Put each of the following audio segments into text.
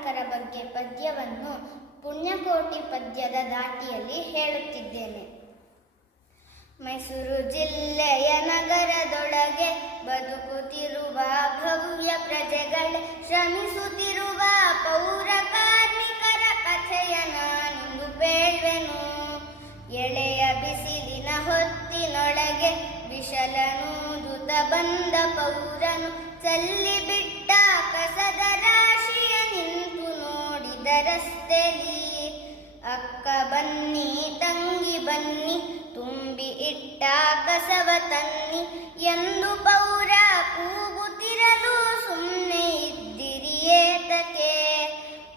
ಕಾರ್ಮಿಕರ ಬಗ್ಗೆ ಪದ್ಯವನ್ನು ಪುಣ್ಯಕೋಟಿ ಪದ್ಯದ ಧಾಟಿಯಲ್ಲಿ ಹೇಳುತ್ತಿದ್ದೇನೆ. ಮೈಸೂರು ಜಿಲ್ಲೆಯ ನಗರದೊಳಗೆ ಬದುಕುತ್ತಿರುವ ಭವ್ಯ ಪ್ರಜೆಗಳೇ, ಶ್ರಮಿಸುತ್ತಿರುವ ಪೌರ ಕಾರ್ಮಿಕರ ಕಥೆಯ ನಾನಿಂದು ಬೇಳ್ವೆನು. ಎಳೆಯ ಬಿಸಿಲಿನ ಹೊತ್ತಿನೊಳಗೆ ವಿಷಲನೂದುತ್ತ ಬಂದ ಪೌರನು ಚೆಲ್ಲಿಬಿಟ್ಟ ಕಸದ ರಾಶಿಯ ನಿಂತು ನೋಡಿದ ರಸ್ತೆಲಿ. ಅಕ್ಕ ಬನ್ನಿ ತಂಗಿ ಬನ್ನಿ, ತುಂಬಿ ಇಟ್ಟ ಕಸವ ತನ್ನಿ ಎಂದು ಪೌರ ಕೂಗುತ್ತಿರಲು ಸುಮ್ಮನೆ ಇದ್ದಿರಿ ಏತಕ್ಕೆ?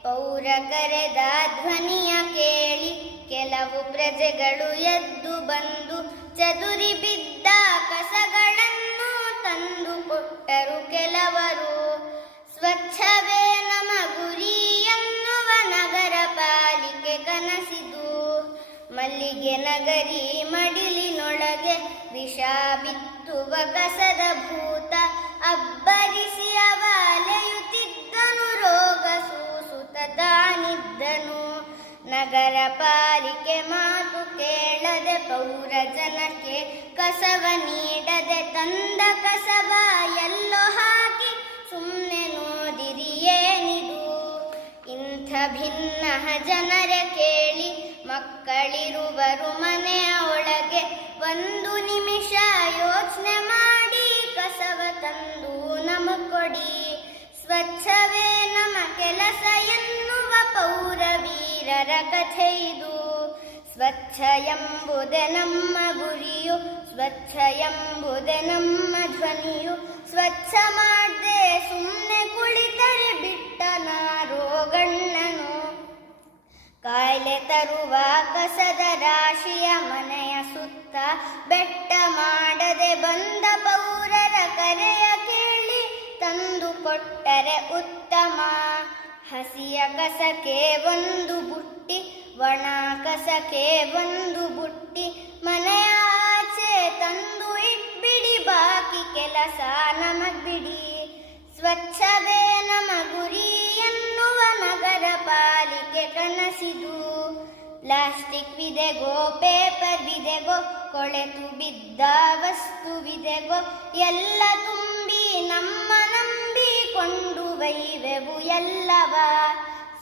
ಪೌರ ಕರೆದ ಧ್ವನಿಯ ಕೇಳಿ ಕೆಲವು ಪ್ರಜೆಗಳು ಎದ್ದು ಬಂದು ಚದುರಿ ಬಿದ್ದ ಕಸಗಳನ್ನು ತಂದು ಕೊಟ್ಟರು ಕೆಲವರು. ಸ್ವಚ್ಛವೇ ನಮ್ಮ ಗುರಿ ಎನ್ನುವ ನಗರ ಪಾಲಿಕೆ ಕನಸಿದು. ಮಲ್ಲಿಗೆ ನಗರಿ ಮಡಿಲಿನೊಳಗೆ ವಿಷ ಬಿತ್ತುವ ಕಸದ ಭೂತ ಅಬ್ಬರಿಸಿ ಅಲೆಯುತ್ತಿದ್ದನು, ರೋಗ ಸೂಸುತ್ತ ತಾನಿದ್ದನು. ನಗರ ಪಾಲಿಕೆ ಮಾತು ಕೇಳದೆ ಪೌರ ಜನಕ್ಕೆ ಕಸವ ನೀಡದೆ ತಂದ ಕಸವ ಎಲ್ಲೋ ಹಾಕಿ ಸುಮ್ಮನೆ ನೋಡಿರಿ ಏನಿದು? ಇಂಥ ಭಿನ್ನ ಜನರ ಕೇಳಿ ಮಕ್ಕಳಿರುವರು ಮನೆಯ ಒಳಗೆ, ಒಂದು ನಿಮಿಷ ಯೋಚನೆ ಮಾಡಿ ಕಸವ ತಂದು ನಮಗ್ ಕೊಡಿ. ಸ್ವಚ್ಛವೇ ನಮ್ಮ ಕೆಲಸ ಎನ್ನುವ ಪೌರ ವೀರರ ಕಥೆ ಇದು. ಸ್ವಚ್ಛ ಎಂಬುದೇ ನಮ್ಮ ಗುರಿಯು, ಸ್ವಚ್ಛ ಎಂಬುದೇ ನಮ್ಮ ಧ್ವನಿಯು. ಸ್ವಚ್ಛ ಮಾಡದೆ ಸುಮ್ಮನೆ ಕುಳಿತರೆ ಬಿಟ್ಟನ ರೋಗಣ್ಣನು. ಕಾಯಿಲೆ ತರುವ ಕಸದ ರಾಶಿಯ ಮನೆಯ ಸುತ್ತ ಬೆಟ್ಟ ಮಾಡದೆ ಬಂದ ಪೌರರ ಕರೆಯ ಕೇಳಿ ತಂದು ಕೊಟ್ಟರೆ ಉತ್ತಮ. ಹಸಿಯ ಕಸಕ್ಕೆ ಒಂದು ಬುಟ್ಟಿ, ಒಣ ಕಸಕ್ಕೆ ಒಂದು ಬುಟ್ಟಿ, ಮನೆಯ ಆಚೆ ತಂದು ಇಟ್ಬಿಡಿ, ಬಾಕಿ ಕೆಲಸ ನಮಗ್ ಬಿಡಿ. ಸ್ವಚ್ಛವೇ ನಮ್ಮ ಗುರಿ ಎನ್ನುವ ನಗರ ಪಾಲಿಕೆ ಕನಸಿದು. ಪ್ಲಾಸ್ಟಿಕ್ ವಿದೆಗೋ ಪೇಪರ್ ವಿದೆಗೋ, ಕೊಳೆತು ಬಿದ್ದ ವಸ್ತುವಿದೆಗೋ, ಎಲ್ಲ ತುಂಬಿ ನಮ್ಮ ನಂಬಿಕೊಂಡು ಒಯ್ವೆವು ಎಲ್ಲವ.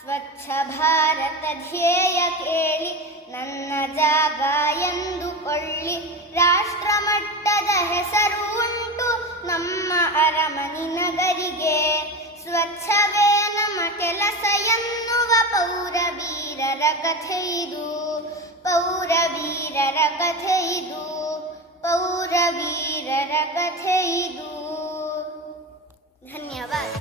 ಸ್ವಚ್ಛ ಭಾರತ ಧ್ಯೇಯ ಕೇಳಿ ನನ್ನ ಜಾಗ ಎಂದುಕೊಳ್ಳಿ. ರಾಷ್ಟ್ರ ಮಟ್ಟದ ಹೆಸರು ಉಂಟು ನಮ್ಮ ಅರಮನೆ ನಗರಿಗೆ. ಸ್ವಚ್ಛವೇ ನಮ್ಮ ಕೆಲಸ ಎನ್ನುವ ಪೌರ ವೀರರ ಕಥೆ ಇದು. ಪೌರ ವೀರರ ಕಥೆ ಇದು. ಪೌರ ವೀರರ ಕಥೆ ಇದು. ಧನ್ಯವಾದ.